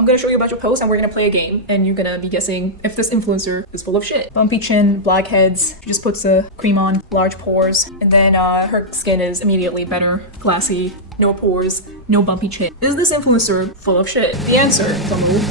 I'm gonna show you a bunch of posts and we're gonna play a game and you're gonna be guessing if this influencer is full of shit. Bumpy chin, blackheads, she just puts a cream on, large pores, and then her skin is immediately better, glassy, no pores, no bumpy chin. Is this influencer full of shit? The answer,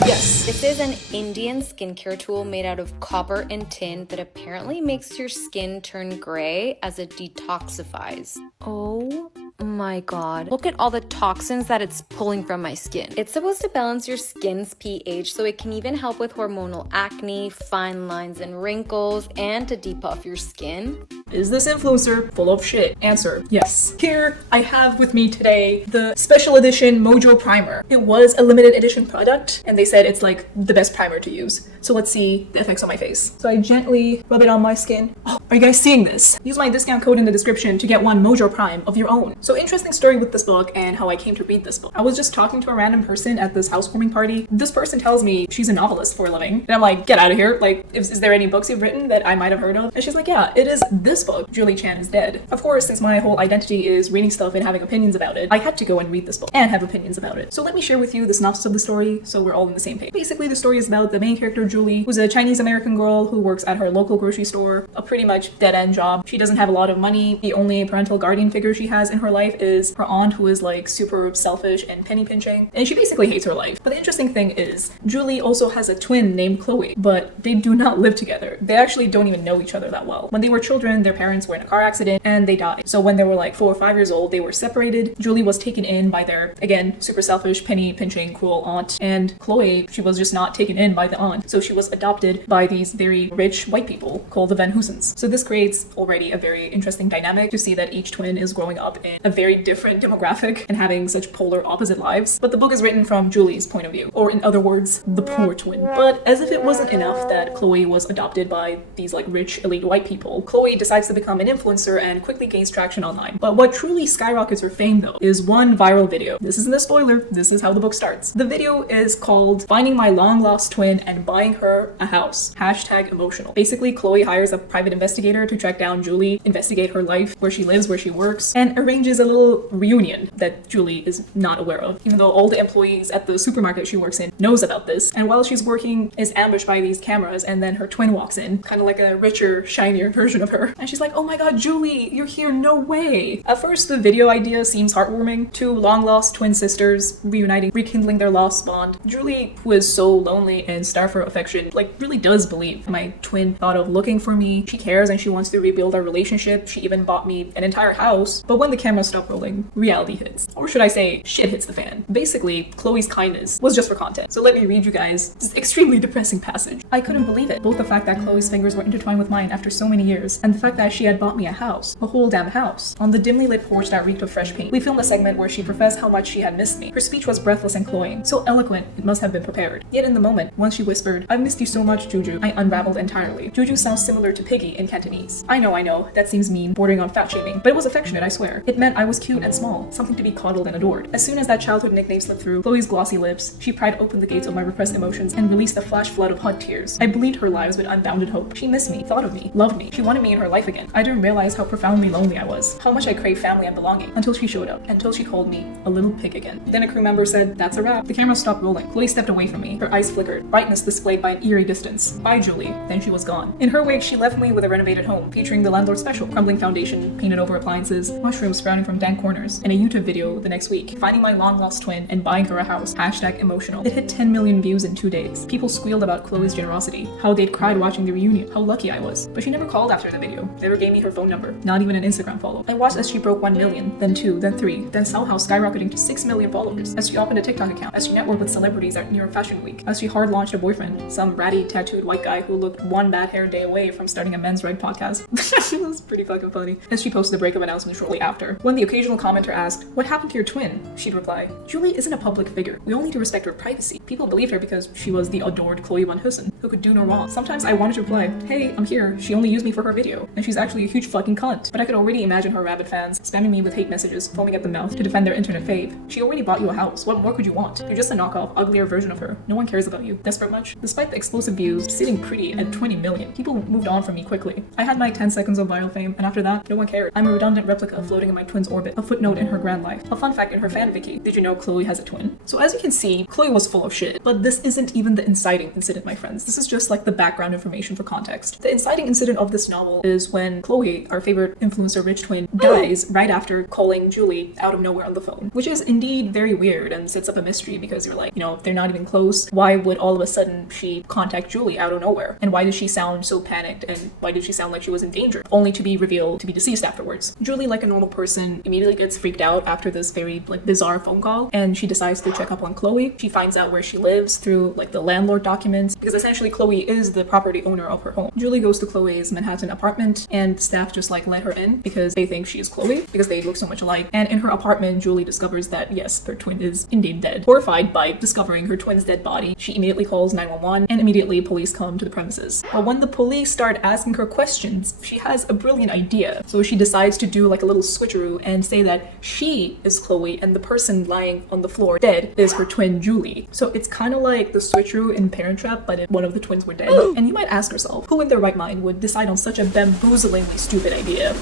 yes. This is an Indian skincare tool made out of copper and tin that apparently makes your skin turn gray as it detoxifies. Oh my god. Look at all the toxins that it's pulling from my skin. It's supposed to balance your skin's pH, so it can even help with hormonal acne, fine lines and wrinkles, and to depuff your skin. Is this influencer full of shit? Answer, yes. Here I have with me today the special edition Mojo Primer. It was a limited edition product and they said it's like the best primer to use. So let's see the effects on my face. So I gently rub it on my skin. Oh, are you guys seeing this? Use my discount code in the description to get one Mojo Prime of your own. So interesting story with this book and how I came to read this book. I was just talking to a random person at this housewarming party. This person tells me she's a novelist for a living. And I'm like, get out of here. Like, is there any books you've written that I might have heard of? And she's like, yeah, it is this book, Julie Chan is Dead. Of course, since my whole identity is reading stuff and having opinions about it, I had to go and read this book and have opinions about it. So let me share with you the synopsis of the story so we're all on the same page. Basically, the story is about the main character, Julie, who's a Chinese American girl who works at her local grocery store, a pretty much dead-end job. She doesn't have a lot of money. The only parental guardian figure she has in her life is her aunt, who is like super selfish and penny pinching, and she basically hates her life. But the interesting thing is, Julie also has a twin named Chloe, but they do not live together. They actually don't even know each other that well. When they were children, their parents were in a car accident and they died. So when they were like 4 or 5 years old, they were separated. Julie was taken in by their, again, super selfish, penny pinching, cruel aunt, and Chloe, she was just not taken in by the aunt. So she was adopted by these very rich white people called the Van Hoosens. So this creates already a very interesting dynamic to see that each twin is growing up in a very different demographic and having such polar opposite lives. But the book is written from Julie's point of view, or in other words, the poor twin. But as if it wasn't enough that Chloe was adopted by these like rich elite white people, Chloe decides to become an influencer and quickly gains traction online. But what truly skyrockets her fame though is one viral video. This isn't a spoiler, this is how the book starts. The video is called Finding My Long Lost Twin and Buying Her a House. #emotional. Basically, Chloe hires a private investigator to track down Julie, investigate her life, where she lives, where she works, and arranges a little reunion that Julie is not aware of, even though all the employees at the supermarket she works in knows about this. And while she's working, is ambushed by these cameras, and then her twin walks in, kind of like a richer, shinier version of her. And she's like, oh my god, Julie, you're here, no way. At first, the video idea seems heartwarming. Two long-lost twin sisters reuniting, rekindling their lost bond. Julie, who is so lonely and starved for affection, like really does believe my twin thought of looking for me. She cares and she wants to rebuild our relationship. She even bought me an entire house. But when the camera stopped rolling, reality hits. Or should I say, shit hits the fan. Basically, Chloe's kindness was just for content. So let me read you guys this extremely depressing passage. I couldn't believe it. Both the fact that Chloe's fingers were intertwined with mine after so many years, and the fact that she had bought me a house. A whole damn house. On the dimly lit porch that reeked of fresh paint. We filmed a segment where she professed how much she had missed me. Her speech was breathless and cloying. So eloquent, it must have been prepared. Yet in the moment, once she whispered, I've missed you so much, Juju, I unraveled entirely. Juju sounds similar to Piggy in Cantonese. I know, that seems mean, bordering on fat shaming, but it was affectionate, I swear. It meant I was cute and small, something to be coddled and adored. As soon as that childhood nickname slipped through Chloe's glossy lips, she pried open the gates of my repressed emotions and released a flash flood of hot tears. I believed her lives with unbounded hope. She missed me, thought of me, loved me. She wanted me in her life again. I didn't realize how profoundly lonely I was, how much I craved family and belonging, until she showed up, until she called me a little pig again. Then a crew member said, that's a wrap. The camera stopped rolling. Chloe stepped away from me. Her eyes flickered, brightness displayed by an eerie distance. Bye, Julie. Then she was gone. In her wake, she left me with a renovated home, featuring the landlord special, crumbling foundation, painted over appliances, mushrooms sprouting from dank corners, and a YouTube video the next week, finding my long-lost twin and buying her a house. #emotional. It hit 10 million views in 2 days. People squealed about Chloe's generosity, how they'd cried watching the reunion, how lucky I was. But she never called after the video, never gave me her phone number, not even an Instagram follow. I watched as she broke 1 million, then 2, then 3, then somehow skyrocketing to 6 million followers, as she opened a TikTok account, as she networked with celebrities at New York Fashion Week, as she hard launched a boyfriend, some ratty tattooed white guy who looked one bad hair day away from starting a men's right podcast. That was pretty fucking funny. As she posted the breakup announcement shortly after. When the occasional commenter asked, what happened to your twin? She'd reply, Julie isn't a public figure. We all need to respect her privacy. People believed her because she was the adored Chloe Van Hoosen, who could do no wrong. Sometimes I wanted to reply, hey, I'm here. She only used me for her video. and she's actually a huge fucking cunt. But I could already imagine her rabid fans spamming me with hate messages, foaming at the mouth to defend their internet fave. She already bought you a house. What more could you want? You're just a knockoff, uglier version of her. No one cares about you. Desperate much? Despite the explosive views, sitting pretty at 20 million, people moved on from me quickly. I had my 10 seconds of viral fame, and after that, no one cared. I'm a redundant replica floating in my twin's orbit, a footnote in her grand life, a fun fact in her fan wiki. Did you know Chloe has a twin? So as you can see, Chloe was full of shit. But this isn't even the inciting incident, my friends. This is just like the background information for context. The inciting incident of this novel is when Chloe, our favorite influencer rich twin, dies right after calling Julie out of nowhere on the phone, which is indeed very weird and sets up a mystery because you're like, they're not even close. Why would all of a sudden she contact Julie out of nowhere? And why did she sound so panicked? And why did she sound like she was in danger? Only to be revealed to be deceased afterwards. Julie, like a normal person, immediately gets freaked out after this very bizarre phone call, and she decides to check up on Chloe. She finds out where she lives through the landlord documents, because essentially Chloe is the property owner of her home. Julie goes to Chloe's Manhattan apartment, and staff just let her in because they think she is Chloe because they look so much alike. And in her apartment, Julie discovers that yes, her twin is indeed dead. Horrified by discovering her twin's dead body, she immediately calls 911, and immediately police come to the premises. But when the police start asking her questions, she has a brilliant idea. So she decides to do a little switcheroo and say that she is Chloe and the person lying on the floor dead is her twin Julie. So it's kind of like the switcheroo in Parent Trap, but if one of the twins were dead. And you might ask yourself, who in their right mind would decide on such a bamboozlingly stupid idea?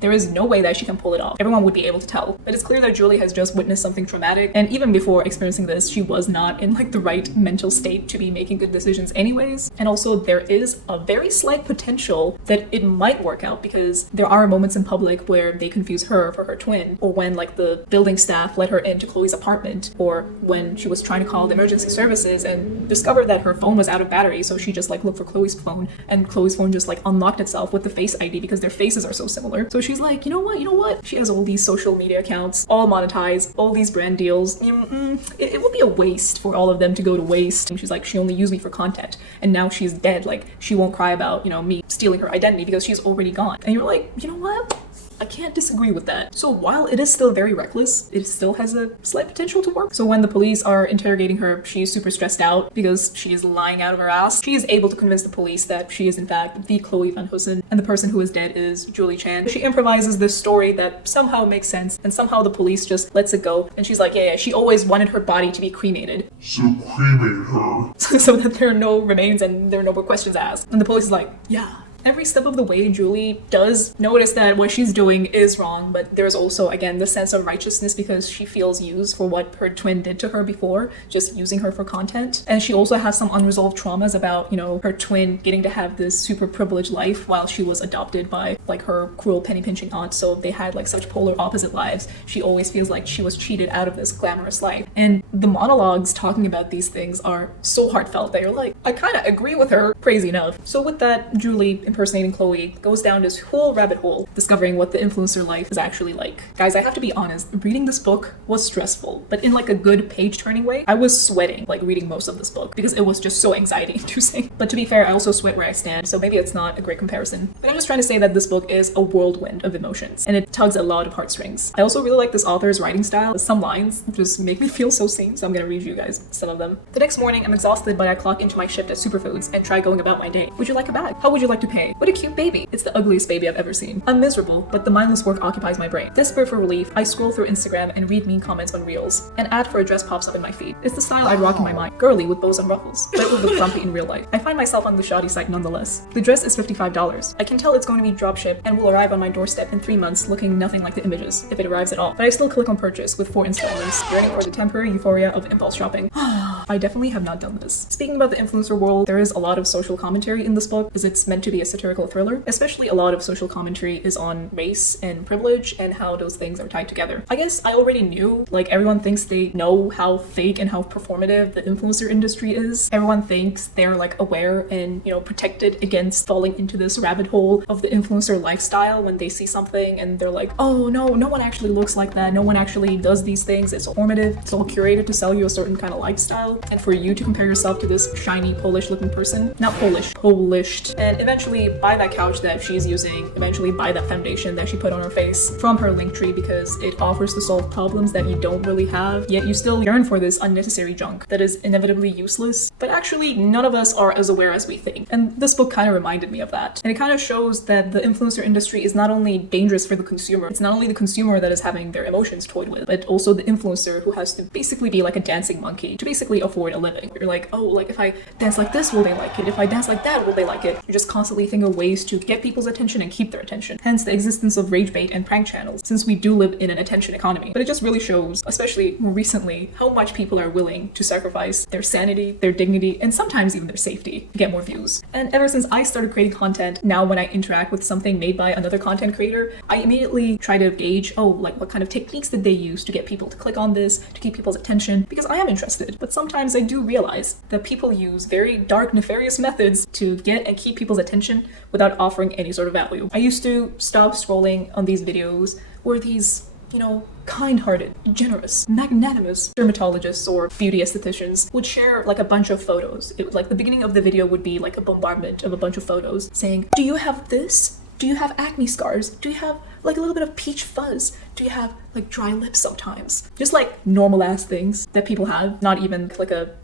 There is no way that she can pull it off. Everyone would be able to tell. But it's clear that Julie has just witnessed something traumatic, and even before experiencing this, she was not in the right mental state to be making good decisions anyways. And also there is a very slight potential that it might work out, because there are moments in public where they confuse her for her twin, or when the building staff let her into Chloe's apartment, or when she was trying to call the emergency services and discovered that her phone was out of battery, so she just looked for Chloe's phone, and Chloe's phone just unlocked itself with the Face ID because their faces are so similar. So she's like, you know what? She has all these social media accounts, all monetized, all these brand deals. It would be a waste for all of them to go to waste. And she's like, she only used me for content. And now she's dead. She won't cry about, me stealing her identity because she's already gone. And you're like, you know what? I can't disagree with that. So while it is still very reckless, it still has a slight potential to work. So when the police are interrogating her, she's super stressed out because she is lying out of her ass. She is able to convince the police that she is in fact the Chloe Van Hussen, and the person who is dead is Julie Chan. She improvises this story that somehow makes sense, and somehow the police just lets it go. And she's like, yeah, she always wanted her body to be cremated. So cremate her. So that there are no remains and there are no more questions asked. And the police is like, yeah. Every step of the way, Julie does notice that what she's doing is wrong, but there's also, again, the sense of righteousness because she feels used for what her twin did to her before, just using her for content. And she also has some unresolved traumas about, her twin getting to have this super privileged life while she was adopted by, her cruel penny-pinching aunt, so they had, such polar opposite lives. She always feels like she was cheated out of this glamorous life. And the monologues talking about these things are so heartfelt that you're like, I kind of agree with her, crazy enough. So with that, Julie impersonating Chloe goes down this whole rabbit hole, discovering what the influencer life is actually like. Guys, I have to be honest, reading this book was stressful, but in a good page-turning way. I was sweating reading most of this book because it was just so anxiety-inducing. But to be fair, I also sweat where I stand, so maybe it's not a great comparison. But I'm just trying to say that this book is a whirlwind of emotions, and it tugs a lot of heartstrings. I also really like this author's writing style. Some lines just make me feel so seen, so I'm gonna read you guys some of them. The next morning, I'm exhausted, but I clock into my shift at Superfoods and try going about my day. Would you like a bag? How would you like to pay? What a cute baby. It's the ugliest baby I've ever seen. I'm miserable, but the mindless work occupies my brain. Desperate for relief, I scroll through Instagram and read mean comments on Reels. An ad for a dress pops up in my feed. It's the style I'd rock in my mind. Girly with bows and ruffles, but it would look frumpy in real life. I find myself on the shoddy site nonetheless. The dress is $55. I can tell it's going to be dropshipped and will arrive on my doorstep in 3 months looking nothing like the images, if it arrives at all. But I still click on purchase with 4 installments, yearning for the temporary euphoria of impulse shopping. I definitely have not done this. Speaking about the influencer world, there is a lot of social commentary in this book because it's meant to be a satirical thriller. Especially a lot of social commentary is on race and privilege and how those things are tied together. I guess I already knew, everyone thinks they know how fake and how performative the influencer industry is. Everyone thinks they're aware and, protected against falling into this rabbit hole of the influencer lifestyle when they see something and they're like, oh no one actually looks like that. No one actually does these things. It's all formative. It's all curated to sell you a certain kind of lifestyle and for you to compare yourself to this shiny Polish looking person. Not Polish, Polished. And eventually eventually buy that couch that she's using, eventually buy that foundation that she put on her face from her link tree because it offers to solve problems that you don't really have, yet you still yearn for this unnecessary junk that is inevitably useless. But actually, none of us are as aware as we think. And this book kind of reminded me of that. And it kind of shows that the influencer industry is not only dangerous for the consumer, it's not only the consumer that is having their emotions toyed with, but also the influencer who has to basically be like a dancing monkey to basically afford a living. You're like, oh, like if I dance like this, will they like it? If I dance like that, will they like it? You just constantly think of ways to get people's attention and keep their attention. Hence the existence of rage bait and prank channels, since we do live in an attention economy. But it just really shows, especially more recently, how much people are willing to sacrifice their sanity, their dignity, and sometimes even their safety to get more views. And ever since I started creating content, now when I interact with something made by another content creator, I immediately try to gauge, oh, like what kind of techniques did they use to get people to click on this, to keep people's attention, because I am interested. But sometimes I do realize that people use very dark, nefarious methods to get and keep people's attention without offering any sort of value. I used to stop scrolling on these videos where these, kind-hearted, generous, magnanimous dermatologists or beauty estheticians would share like a bunch of photos. It would, like the beginning of the video would be like a bombardment of a bunch of photos saying, do you have this? Do you have acne scars? Do you have like a little bit of peach fuzz? Do you have like dry lips sometimes? Just like normal ass things that people have, not even like a,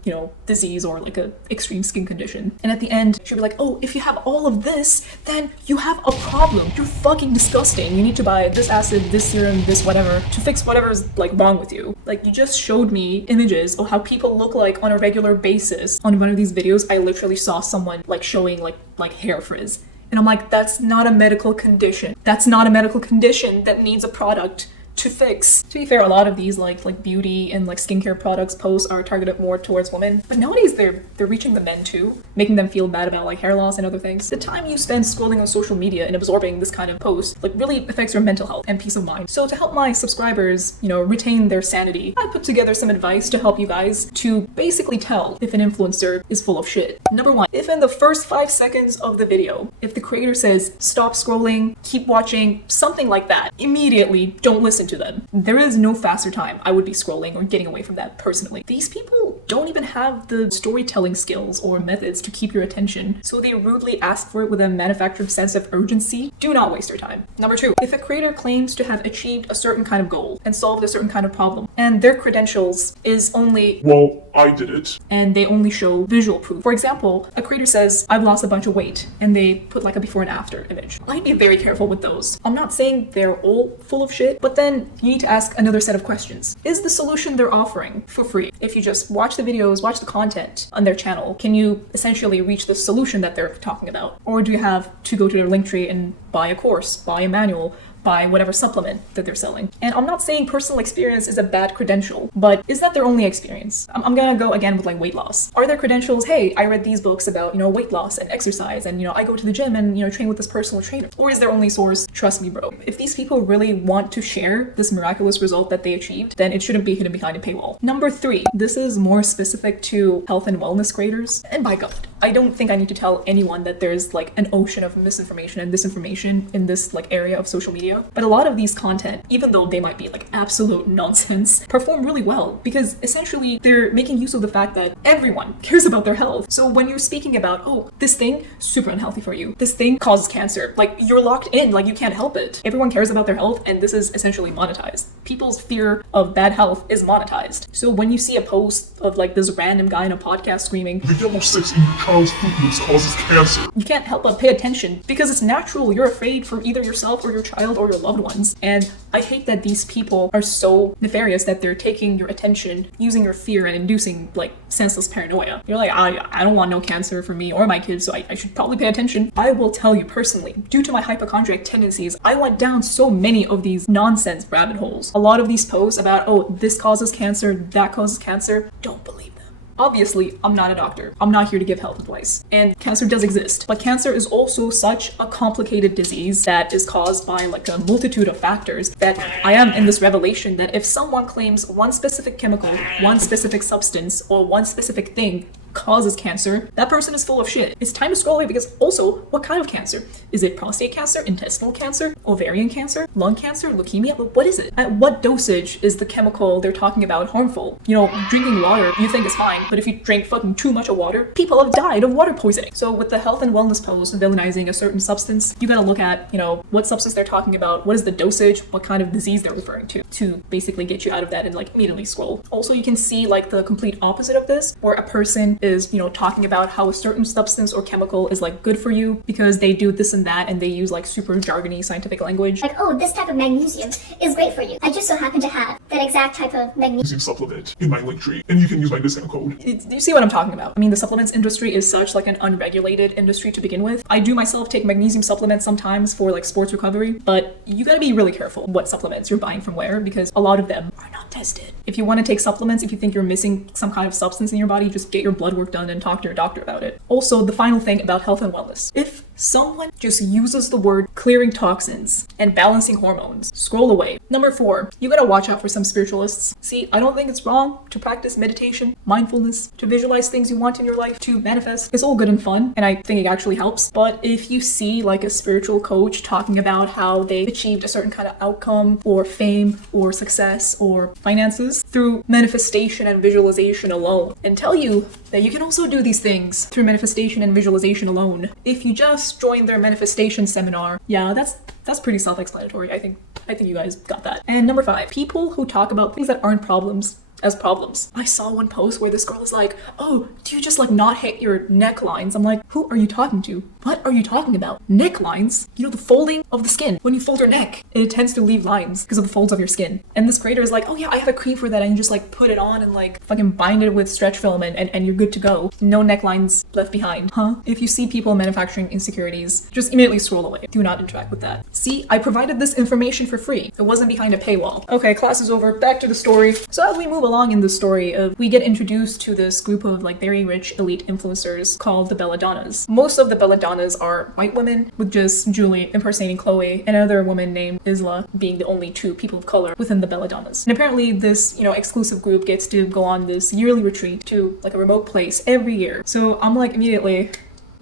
disease or like a extreme skin condition. And at the end, she'd be like, oh, if you have all of this, then you have a problem. You're fucking disgusting. You need to buy this acid, this serum, this whatever to fix whatever's like wrong with you. Like you just showed me images of how people look like on a regular basis. On one of these videos, I literally saw someone like showing like hair frizz. And I'm like, that's not a medical condition. That's not a medical condition that needs a product to fix. To be fair, a lot of these like beauty and like skincare products posts are targeted more towards women, but nowadays they're reaching the men too, making them feel bad about like hair loss and other things. The time you spend scrolling on social media and absorbing this kind of post like really affects your mental health and peace of mind. So to help my subscribers, retain their sanity, I put together some advice to help you guys to basically tell if an influencer is full of shit. Number 1, if in the first 5 seconds of the video, if the creator says stop scrolling, keep watching, something like that, immediately don't listen to them. There is no faster time I would be scrolling or getting away from that personally. These people don't even have the storytelling skills or methods to keep your attention, so they rudely ask for it with a manufactured sense of urgency. Do not waste your time. Number 2, if a creator claims to have achieved a certain kind of goal and solved a certain kind of problem, and their credentials is only, well, I did it, and they only show visual proof. For example, a creator says, I've lost a bunch of weight, and they put like a before and after image. I'd be very careful with those. I'm not saying they're all full of shit, but then you need to ask another set of questions. Is the solution they're offering for free? If you just watch the videos, watch the content on their channel, can you essentially reach the solution that they're talking about? Or do you have to go to their link tree and buy a course, buy a manual, buy whatever supplement that they're selling? And I'm not saying personal experience is a bad credential, but is that their only experience? I'm gonna go again with like weight loss. Are their credentials, hey, I read these books about, weight loss and exercise, and, I go to the gym and, train with this personal trainer? Or is their only source, trust me, bro? If these people really want to share this miraculous result that they achieved, then it shouldn't be hidden behind a paywall. Number 3, this is more specific to health and wellness creators. And by God, I don't think I need to tell anyone that there's like an ocean of misinformation and disinformation in this like area of social media. But a lot of these content, even though they might be like absolute nonsense, perform really well because essentially they're making use of the fact that everyone cares about their health. So when you're speaking about, oh, this thing, super unhealthy for you, this thing causes cancer, like you're locked in, like you can't help it. Everyone cares about their health, and this is essentially monetized. People's fear of bad health is monetized. So when you see a post of like this random guy in a podcast screaming, the yellow sticks in your child's food mix causes cancer, you can't help but pay attention because it's natural. You're afraid for either yourself or your child or your loved ones. And I hate that these people are so nefarious that they're taking your attention, using your fear and inducing like senseless paranoia. You're like, I don't want no cancer for me or my kids, so I should probably pay attention. I will tell you personally, due to my hypochondriac tendencies, I went down so many of these nonsense rabbit holes. A lot of these posts about, oh, this causes cancer, that causes cancer, don't believe them. Obviously, I'm not a doctor. I'm not here to give health advice. And cancer does exist. But cancer is also such a complicated disease that is caused by like a multitude of factors that I am in this revelation that if someone claims one specific chemical, one specific substance, or one specific thing causes cancer, that person is full of shit. It's time to scroll away because also, what kind of cancer? Is it prostate cancer, intestinal cancer, ovarian cancer, lung cancer, leukemia? But what is it? At what dosage is the chemical they're talking about harmful? You know, drinking water you think is fine, but if you drink fucking too much of water, people have died of water poisoning. So with the health and wellness post villainizing a certain substance, you gotta look at, you know, what substance they're talking about, what is the dosage, what kind of disease they're referring to basically get you out of that and like immediately scroll. Also, you can see like the complete opposite of this, where a person is, you know, talking about how a certain substance or chemical is like good for you because they do this and that, and they use like super jargony scientific language. Like, oh, this type of magnesium is great for you. I just so happen to have that exact type of magnesium supplement in my link tree, and you can use my discount code. You see what I'm talking about? I mean, the supplements industry is such like an unregulated industry to begin with. I do myself take magnesium supplements sometimes for like sports recovery, but you gotta be really careful what supplements you're buying from where, because a lot of them are not tested. If you want to take supplements, if you think you're missing some kind of substance in your body, just get your blood work done and talk to your doctor about it. Also, the final thing about health and wellness. If someone just uses the word clearing toxins and balancing hormones, scroll away. Number 4, you gotta watch out for some spiritualists. See, I don't think it's wrong to practice meditation, mindfulness, to visualize things you want in your life, to manifest. It's all good and fun, and I think it actually helps. But if you see like a spiritual coach talking about how they achieved a certain kind of outcome or fame or success or finances through manifestation and visualization alone, and tell you that you can also do these things through manifestation and visualization alone, if you just join their manifestation seminar, yeah, that's pretty self-explanatory. I think you guys got that. And number 5, people who talk about things that aren't problems as problems. I saw one post where this girl is like, oh, do you just like not hit your necklines? I'm like, who are you talking to? What are you talking about? Necklines? You know, the folding of the skin. When you fold your neck, it tends to leave lines because of the folds of your skin. And this creator is like, oh yeah, I have a cream for that. And you just like put it on and like fucking bind it with stretch film and you're good to go. No necklines left behind. Huh? If you see people manufacturing insecurities, just immediately scroll away. Do not interact with that. See, I provided this information for free. It wasn't behind a paywall. Okay, class is over. Back to the story. So as we move along in the story we get introduced to this group of like very rich elite influencers called the Belladonnas. Most of the Belladonnas are white women, with just Julie impersonating Chloe and another woman named Isla being the only 2 people of color within the Belladonnas. And apparently this, you know, exclusive group gets to go on this yearly retreat to like a remote place every year. So I'm like immediately,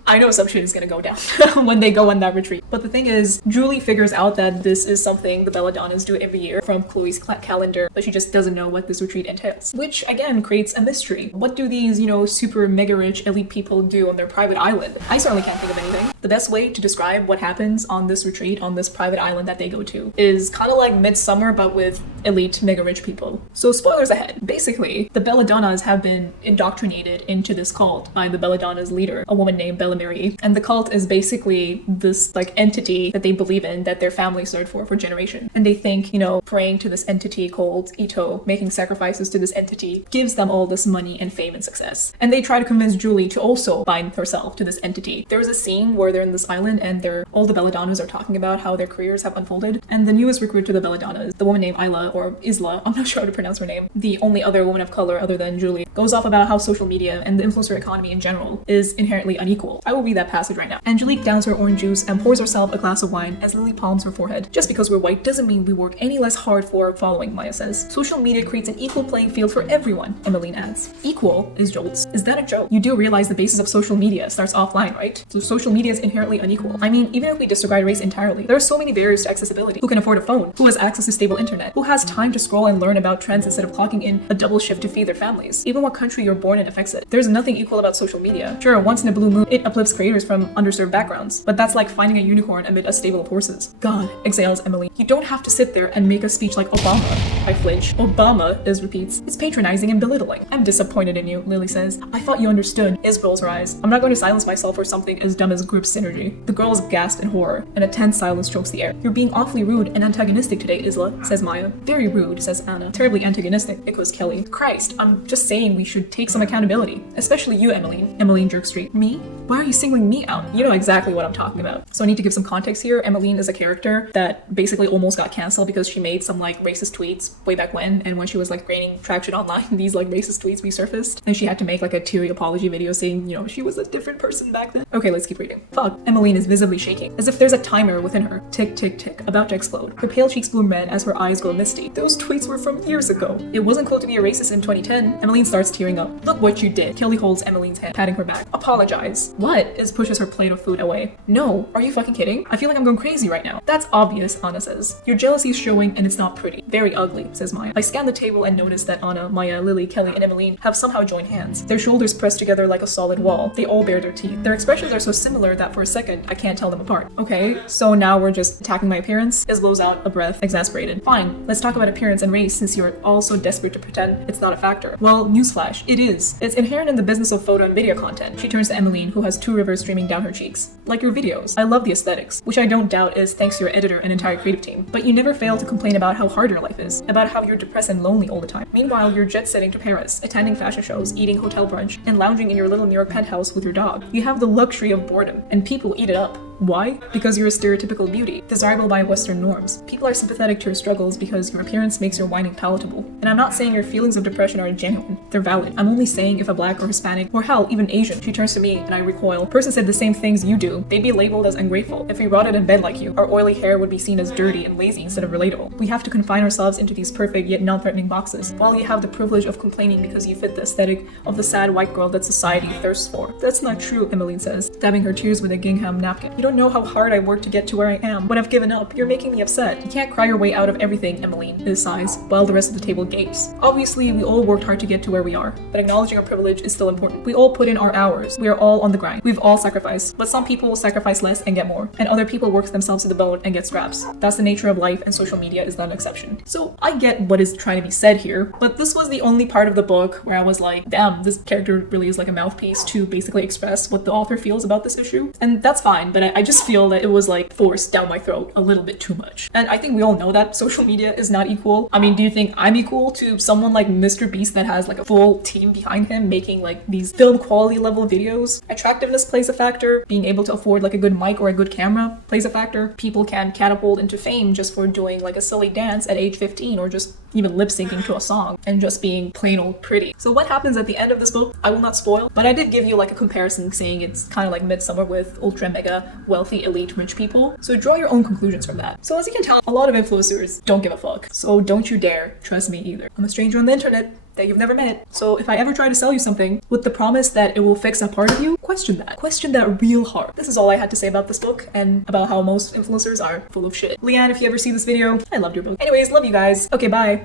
I know some shit is gonna go down when they go on that retreat. But the thing is, Julie figures out that this is something the Belladonnas do every year from Chloe's calendar, but she just doesn't know what this retreat entails. Which, again, creates a mystery. What do these, you know, super mega rich elite people do on their private island? I certainly can't think of anything. The best way to describe what happens on this retreat, on this private island that they go to, is kind of like Midsummer, but with elite mega rich people. So spoilers ahead. Basically, the Belladonnas have been indoctrinated into this cult by the Belladonnas leader, a woman named Bella Mary. And the cult is basically this like entity that they believe in, that their family served for generations. And they think, you know, praying to this entity called Ito, making sacrifices to this entity, gives them all this money and fame and success. And they try to convince Julie to also bind herself to this entity. There is a scene where they're in this island and all the Belladonnas are talking about how their careers have unfolded. And the newest recruit to the Belladonnas, the woman named Isla, I'm not sure how to pronounce her name, the only other woman of color other than Julie, goes off about how social media and the influencer economy in general is inherently unequal. I will read that passage right now. Angelique downs her orange juice and pours herself a glass of wine as Lily palms her forehead. Just because we're white doesn't mean we work any less hard for our following, Maya says. Social media creates an equal playing field for everyone, Emmeline adds. Equal is jolts. Is that a joke? You do realize the basis of social media starts offline, right? So social media is inherently unequal. I mean, even if we disregard race entirely, there are so many barriers to accessibility. Who can afford a phone? Who has access to stable internet? Who has time to scroll and learn about trends instead of clocking in a double shift to feed their families? Even what country you're born in affects it. There's nothing equal about social media. Sure, once in a blue moon, it uplifts creators from underserved backgrounds, but that's like finding a unicorn amid a stable of horses. God, exhales Emily. You don't have to sit there and make a speech like Obama. I flinch. Obama, Iz repeats. It's patronizing and belittling. I'm disappointed in you, Lily says. I thought you understood. Iz rolls her eyes. I'm not going to silence myself for something as dumb as group synergy. The girls gasp in horror, and a tense silence chokes the air. You're being awfully rude and antagonistic today, Isla, says Maya. Very rude, says Anna. Terribly antagonistic, echoes Kelly. Christ, I'm just saying we should take some accountability. Especially you, Emmeline. Emmeline jerks straight. Me? Why are you singling me out? You know exactly what I'm talking about. So I need to give some context here. Emmeline is a character that basically almost got canceled because she made some like racist tweets way back when, and when she was like gaining traction online, these like racist tweets resurfaced, and she had to make like a teary apology video saying, you know, she was a different person back then. Okay, let's keep reading. Fuck. Emmeline is visibly shaking, as if there's a timer within her. Tick, tick, tick, about to explode. Her pale cheeks bloom red as her eyes grow misty. Those tweets were from years ago. It wasn't cool to be a racist in 2010. Emmeline starts tearing up. Look what you did. Kelly holds Emmeline's hand, patting her back. Apologize. What? Is pushes her plate of food away. No. Are you fucking kidding? I feel like I'm going crazy right now. That's obvious, Anna says. Your jealousy is showing and it's not pretty. Very ugly, says Maya. I scan the table and notice that Anna, Maya, Lily, Kelly, and Emmeline have somehow joined hands. Their shoulders pressed together like a solid wall. They all bare their teeth. Their expressions are so similar that for a second, I can't tell them apart. Okay, so now we're just attacking my appearance? Iz blows out a breath, exasperated. Fine, let's talk about appearance and race since you're all so desperate to pretend it's not a factor. Well, newsflash, it is. It's inherent in the business of photo and video content. She turns to Emmeline, who has 2 rivers streaming down her cheeks. Like your videos. I love the aesthetics, which I don't doubt is thanks to your editor and entire creative team. But you never fail to complain about how hard your life is, about how you're depressed and lonely all the time. Meanwhile, you're jet-setting to Paris, attending fashion shows, eating hotel brunch, and lounging in your little New York penthouse with your dog. You have the luxury of boredom, and people eat it up. Why? Because you're a stereotypical beauty, desirable by Western norms. People are sympathetic to your struggles because your appearance makes your whining palatable. And I'm not saying your feelings of depression are genuine. They're valid. I'm only saying if a black or Hispanic, or hell, even Asian, she turns to me and I recoil, person said the same things you do, they'd be labeled as ungrateful. If we rotted in bed like you, our oily hair would be seen as dirty and lazy instead of relatable. We have to confine ourselves into these perfect yet non-threatening boxes, while you have the privilege of complaining because you fit the aesthetic of the sad white girl that society thirsts for. That's not true, Emmeline says, dabbing her tears with a gingham napkin. You don't know how hard I worked to get to where I am, but I've given up. You're making me upset. You can't cry your way out of everything, Emmeline, Iz sighs, while the rest of the table gapes. Obviously, we all worked hard to get to where we are, but acknowledging our privilege is still important. We all put in our hours. We are all on the grind. We've all sacrificed, but some people will sacrifice less and get more, and other people work themselves to the bone and get scraps. That's the nature of life, and social media is not an exception. So I get what is trying to be said here, but this was the only part of the book where I was like, damn, this character really is like a mouthpiece to basically express what the author feels about this issue. And that's fine, but I just feel that it was like forced down my throat a little bit too much. And I think we all know that social media is not equal. I mean, do you think I'm equal to someone like Mr. Beast that has like a full team behind him making like these film quality level videos? Attractiveness plays a factor. Being able to afford like a good mic or a good camera plays a factor. People can catapult into fame just for doing like a silly dance at age 15 or just even lip syncing to a song and just being plain old pretty. So what happens at the end of this book, I will not spoil, but I did give you like a comparison saying it's kind of like Midsummer with ultra mega wealthy elite rich people. So draw your own conclusions from that. So as you can tell, a lot of influencers don't give a fuck. So don't you dare trust me either. I'm a stranger on the internet that you've never met. So if I ever try to sell you something with the promise that it will fix a part of you, question that. Question that real hard. This is all I had to say about this book and about how most influencers are full of shit. Leanne, if you ever see this video, I loved your book. Anyways, love you guys. Okay, bye.